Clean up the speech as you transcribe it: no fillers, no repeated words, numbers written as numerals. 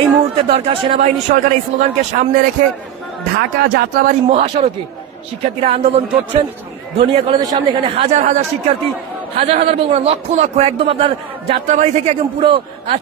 এই মুহূর্তে দরকার সেনাবাহিনী সরকার এই স্লোগানকে সামনে রেখে ঢাকা যাত্রাবাড়ি মহাসড়কে শিক্ষার্থীরা আন্দোলন করছেন। ধনিয়া কলেজের সামনে এখানে হাজার হাজার শিক্ষার্থী, হাজার হাজার বলবো না, লক্ষ লক্ষ, একদম আপনার যাত্রাবাড়ি থেকে একদম পুরো